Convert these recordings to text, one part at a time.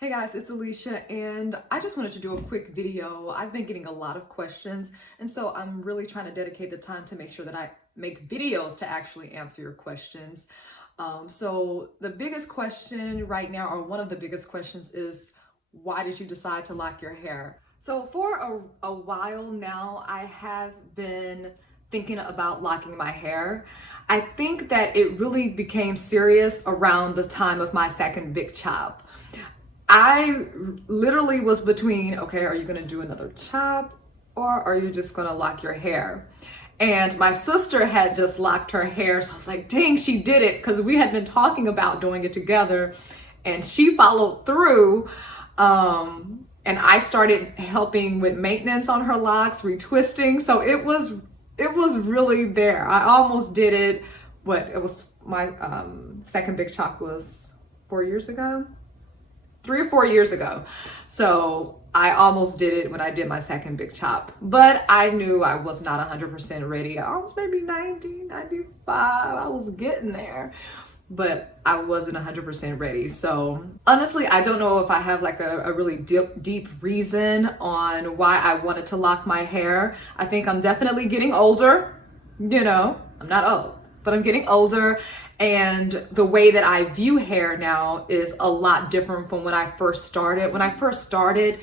Hey guys, it's Alicia, and I just wanted to do a quick video. I've been getting a lot of questions, and so I'm really trying to dedicate the time to make sure that I make videos to actually answer your questions. So the biggest question right now, or one of the biggest questions, is why did you decide to lock your hair? So for a while now, I have been thinking about locking my hair. I think that it really became serious around the time of my second big chop. I literally was between, okay, are you gonna do another chop or are you just gonna lock your hair? And my sister had just locked her hair, so I was like, dang, she did it, because we had been talking about doing it together, and she followed through. And I started helping with maintenance on her locks, retwisting. So it was really there. I almost did it. What it was my second big chop was 4 years ago. 3 or 4 years ago. So I almost did it when I did my second big chop, but I knew I was not 100% ready. I was maybe 90, 95. I was getting there, but I wasn't 100% ready. So honestly, I don't know if I have like a really deep reason on why I wanted to lock my hair. I think I'm definitely getting older. I'm not old, but I'm getting older, and the way that I view hair now is a lot different from when I first started. When I first started,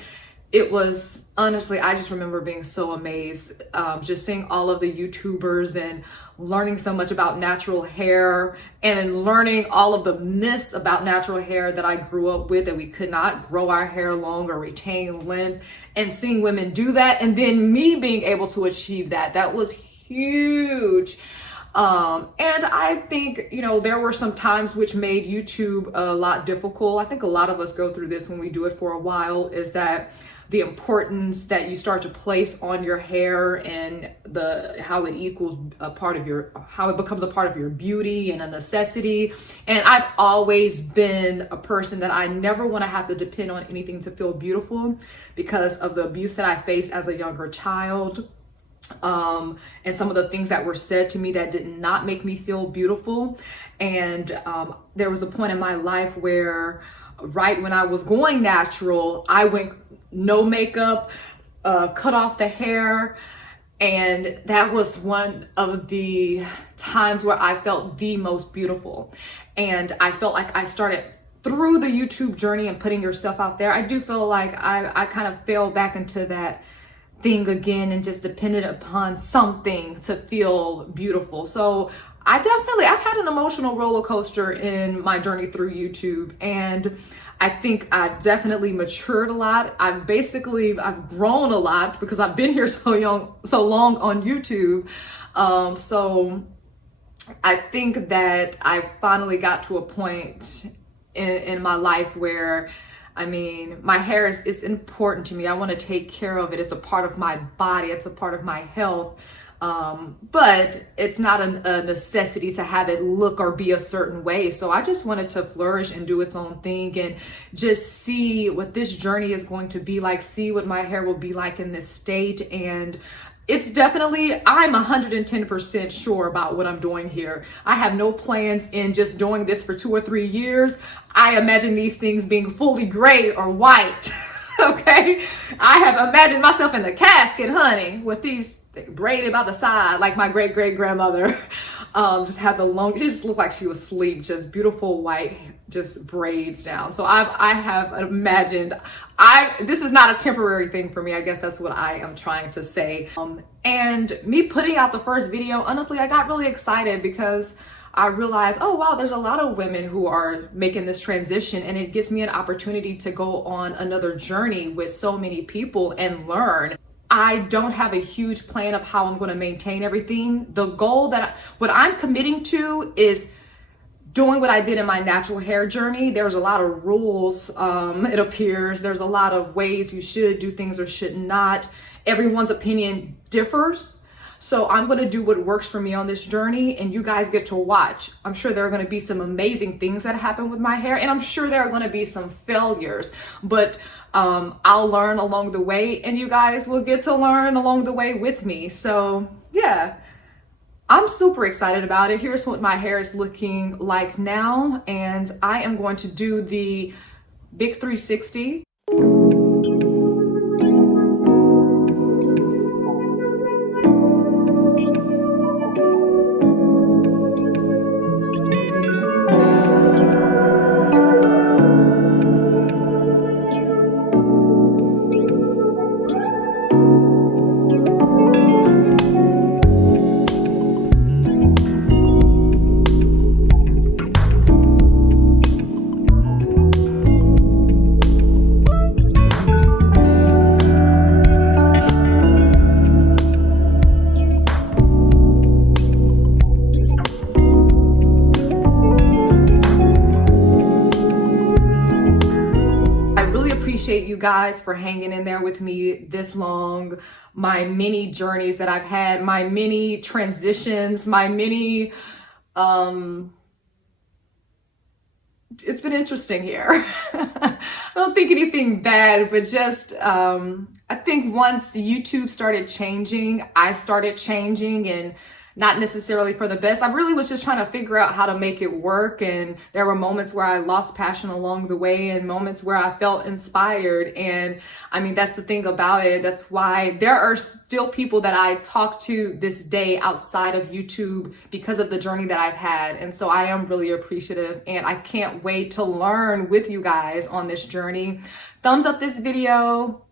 it was honestly, I just remember being so amazed, just seeing all of the YouTubers and learning so much about natural hair and learning all of the myths about natural hair that I grew up with, that we could not grow our hair long or retain length, and seeing women do that, and then me being able to achieve that. That was huge. And I think, there were some times which made YouTube a lot difficult. I think a lot of us go through this when we do it for a while, is that the importance that you start to place on your hair, and how it equals a part of how it becomes a part of your beauty and a necessity. And I've always been a person that I never want to have to depend on anything to feel beautiful, because of the abuse that I faced as a younger child, and some of the things that were said to me that did not make me feel beautiful. And there was a point in my life where, right when I was going natural, I went no makeup, cut off the hair. And that was one of the times where I felt the most beautiful. And I felt like I started, through the YouTube journey and putting yourself out there, I do feel like I kind of fell back into that thing again, and just depended upon something to feel beautiful. So I've had an emotional roller coaster in my journey through YouTube, and I think I've definitely matured a lot. I've grown a lot because I've been here so long on YouTube. So I think that I finally got to a point in my life where, my hair is important to me. I want to take care of it. It's a part of my body. It's a part of my health. But it's not a necessity to have it look or be a certain way. So I just wanted to flourish and do its own thing, and just see what this journey is going to be like, see what my hair will be like in this state. And it's definitely, I'm 110% sure about what I'm doing here. I have no plans in just doing this for 2 or 3 years. I imagine these things being fully gray or white. Okay? I have imagined myself in the casket, honey, with these braided by the side, like my great great grandmother. Just had she just looked like she was asleep, just beautiful white, just braids down. So I have imagined, this is not a temporary thing for me. I guess that's what I am trying to say. And me putting out the first video, honestly, I got really excited because I realized, oh wow, there's a lot of women who are making this transition, and it gives me an opportunity to go on another journey with so many people and learn. I don't have a huge plan of how I'm going to maintain everything. The goal what I'm committing to is doing what I did in my natural hair journey. There's a lot of rules, it appears. There's a lot of ways you should do things or should not. Everyone's opinion differs. So I'm going to do what works for me on this journey, and you guys get to watch. I'm sure there are going to be some amazing things that happen with my hair, and I'm sure there are going to be some failures, but I'll learn along the way, and you guys will get to learn along the way with me. So yeah, I'm super excited about it. Here's what my hair is looking like now, and I am going to do the big 360. Appreciate you guys for hanging in there with me this long. My many journeys that I've had, my many transitions, my many it's been interesting here. I don't think anything bad, but just I think once YouTube started changing, I started changing, and not necessarily for the best. I really was just trying to figure out how to make it work, and there were moments where I lost passion along the way and moments where I felt inspired. And I mean, that's the thing about it. That's why there are still people that I talk to this day outside of YouTube because of the journey that I've had. And so I am really appreciative, and I can't wait to learn with you guys on this journey. Thumbs up this video,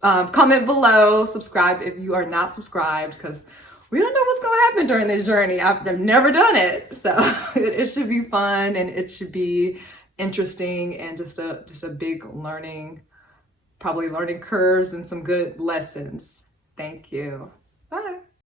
comment below, subscribe if you are not subscribed, because we don't know what's going to happen during this journey. I've never done it. So it should be fun, and it should be interesting, and just a big learning, probably learning curves and some good lessons. Thank you.